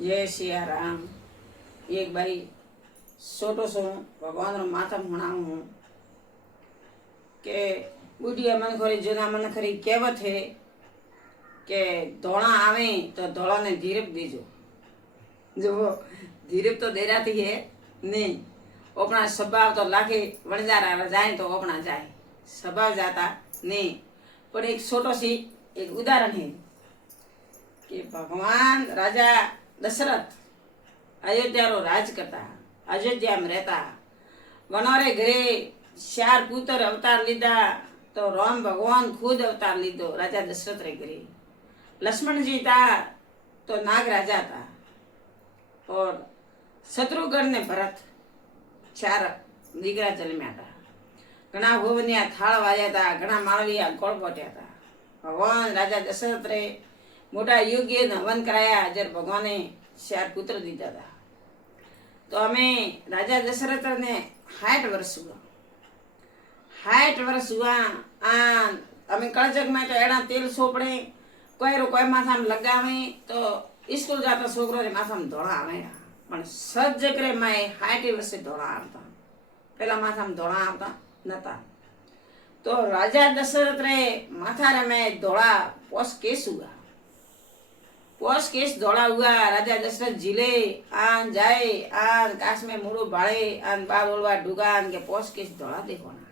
जय सिया राम। एक बारी छोटो सो भगवान रो माथा भणाऊं हूँ के बुढ़िया मन खरी जूना मन खरी कहेवत है के धोड़ा आवे तो धोड़ा ने धीरप दीजो। जो वो धीरप तो दे जाती है नहीं, अपना स्वभाव तो लाखे वणजारा जाए तो अपना जाए, स्वभाव जाता नहीं। पर एक छोटो सी एक उदाहरण है कि भगवान राजा दशरथ अयोध्या रो राज करता, अयोध्या में रहता। वनोरे घरे 4 पुत्र अवतार लीधा तो राम भगवान खुद अवतार लीधो राजा दशरथ रे घरे। लक्ष्मण जी था तो नाग राजा था और शत्रुघ्न ने भरत 4 दीकरा जन्म्या था। घना होवनिया थाल वाया था, घना माळविया गोळ पोट्या था। भगवान राजा दशरथ रे मोटा योग्य हवन कराया जब भगवान ने 4 पुत्र दीधा था। तो हमें राजा दशरथ ने 60 वर्ष हुआ। 60 वर्ष हुआ हमें कड़जग में तो एड़ा तेल सोपड़े कोई माथा में लगावे तो स्कूल जाता छोकरो रे माथा में धोड़ा आवे पण सज करे माए 60 वर्ष धोड़ा आवता, पहला माथा में धोड़ा आवता नता। तो राजा दशरथ रे माथा रे में धोड़ा पोस केस हुआ। पोस केस धोड़ा हुआ। राजा दशरथ जिले आन जाए आन काश में मुड़ो भाड़े आन बाल बोलवा डुगान के पोस केस धोड़ा देखोना,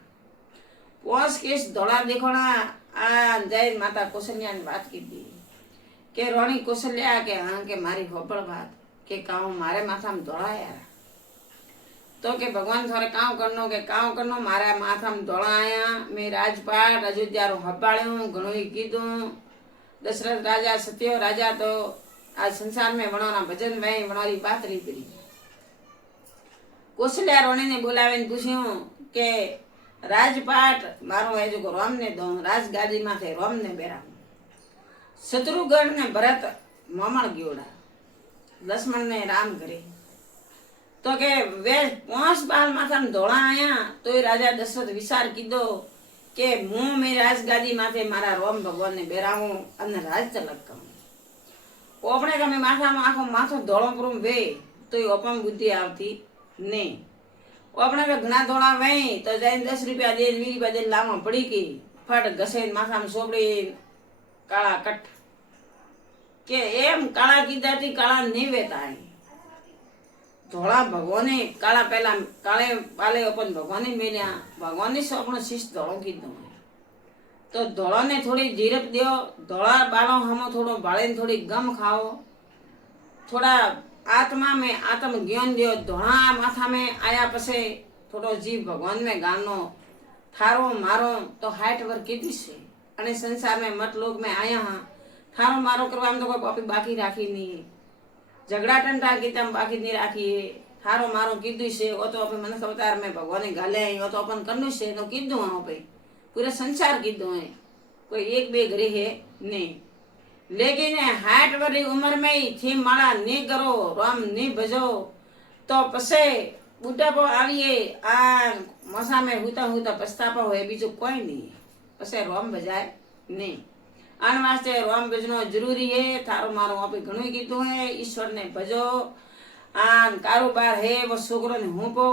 पोस केस धोड़ा देखोना। आन जाए माता कौशल्या ने बात की दी के रोणी कौशल्या के हाँ के मारी होबड़ बात के काऊ मारे माथा में धोड़ा यार। तो के भगवान थारे काऊ करनो मारा माथा में धोड़ा आया। मैं राजपाट अयोध्या रो हबाळ्यो घणो ही कीधुं। दशरथ राजा सत्यो राजा तो आज संसार में वणोना भजन में वणोरी बात री करी। कौशल्या रोणी ने बोलावे पूछ्યું के राजपाट मारो है जो राम ने दो राजगादी माथे राम ने बेरा। शत्रुघ्न ने भरत मामण गयोड़ा, लक्ष्मण ने राम घरे। तो के वे 5 बाल माथा में धोड़ा आया तो राजा दशरथ विचार कीधो के हूँ मैं राजगादी माथे मारा राम भगवान ने बेराऊं अने राज तलक कहूं। ओपणे के मैं माथा में आखो माथो धोळो करूं वे तो ओपम बुद्धि आवती नहीं। ओपणे के घना धोळा वे तो जाइन 10 रुपया दे 20 रुपया दे लामा पड़ी की फट घसे माथा में सोपड़ी काला कट के एम काला कीधाती काला नहीं वेता है। धोड़ा भगवाने काला पहला काले पाले अपन भगवाने मेल्या भगवान से अपनो शिष्य धोड़ो कीधो। तो धोड़ा ने थोड़ी धीरप दियो, धोड़ा बालो हमो थोड़ो बाळे थोड़ी गम खाओ, थोड़ा आत्मा में आत्म ज्ञान दियो। धोड़ा माथा में आया पसे थोड़ो जीव भगवान में गानो थारो मारो तो 60 वर कीधी से अने संसार में मत लोग में आया हाँ थारो मारो करवा में तो कोई पापी बाकी राखी नहीं, झगड़ा टंटा की तम बाकी नहीं राखी है। थारो मारो कीधु से वो तो अपन मन अवतार में भगवान गाले वो तो अपन कनु से तो कीधु हाँ पे पूरे संसार कीधु है, कोई एक बे घरे है नहीं। लेकिन 60 वर्ष उम्र में ही थी माला नहीं करो राम नहीं भजो तो पसे बुढ़ापो आविए आ मसा में हुता हुता पछतापा हो बीजो कोई नहीं है, पसे राम भजाए नहीं। आन वास्ते राम भजनो जरूरी है। थारो मारो वहाँ पे घणो कीधुं है ईश्वर ने भजो। आन कारोबार है वो छोकरो ने होपो।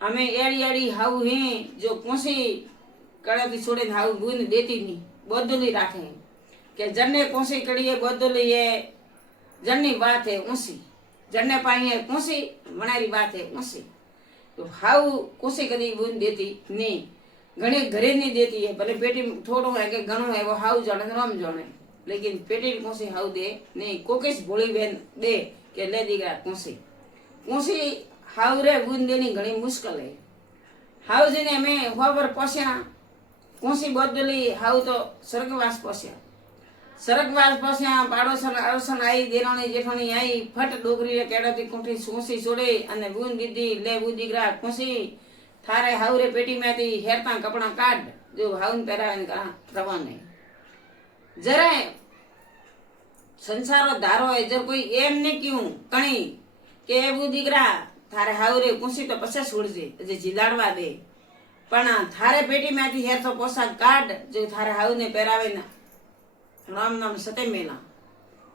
हमें एड़ी एड़ी हाउ है जो कोसी कड़ती छोड़े हाउ बुन देती नहीं बदली राखे के जन्ने कोसी कड़ी है बदली है जन्नी बात है ऊंसी जन्ने पाई है कोसी मनारी बात है ऊंसी। तो हाउ कोसी कदी बुन देती नहीं, घणी घरे नहीं देती है। भले पेटी थोड़ो है कि घणो है वो हाउ जाने राम जाने, लेकिन पेटी कोसी हाउ दे नहीं। कोकिस भोली बहन दे के ले दीगा कोसी कोसी हाउ रे बुन देनी घणी मुश्किल है। हाउ जी ने मैं होवर पोस्या कोसी बदली हाउ तो स्वर्गवास पोस्या, स्वर्गवास पोस्या पाड़ोसन अड़ोसन आई देराणी जेठाणी आई फट डोगरी रे केड़ाती कोठी सोसी छोड़े अने बुन दीदी ले बु दीकरा कोसी थारे हाउरे पेटी में थी हेरता कपड़ा काट जो हाउन पहरावे का रवान है। जरा संसारो धारो है जर कोई एम ने क्यों कणी के बु दीकरा थारे हाउरे कुसी तो पसे छोड़जे जे जिलाड़वा दे पण थारे पेटी में थी हेर तो पोशाक काट जो थारे हाउ ने पहरावे ना राम नाम सते मेला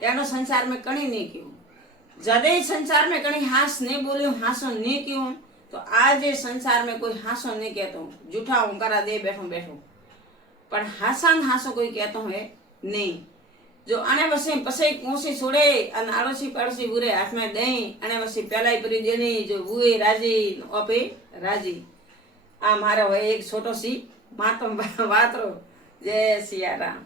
तेनो संसार में कणी नहीं क्यों जदे संसार में कहीं हास नहीं बोलियो हासो नहीं क्यों तो आज ये संसार में कोई हासो नहीं कहता हूँ जूठा ओंकारा दे बैठो बैठो पर हासा न हासो कोई कहता है नहीं जो आने वसे पसे कोसी छोड़े अन आड़ोसी पाड़ोसी बुरे हाथ में दे आने वसे पहलाई परी देनी जो बुए राजी ओपे राजी आ मारो है एक छोटो सी मातम वातरो जय सिया राम।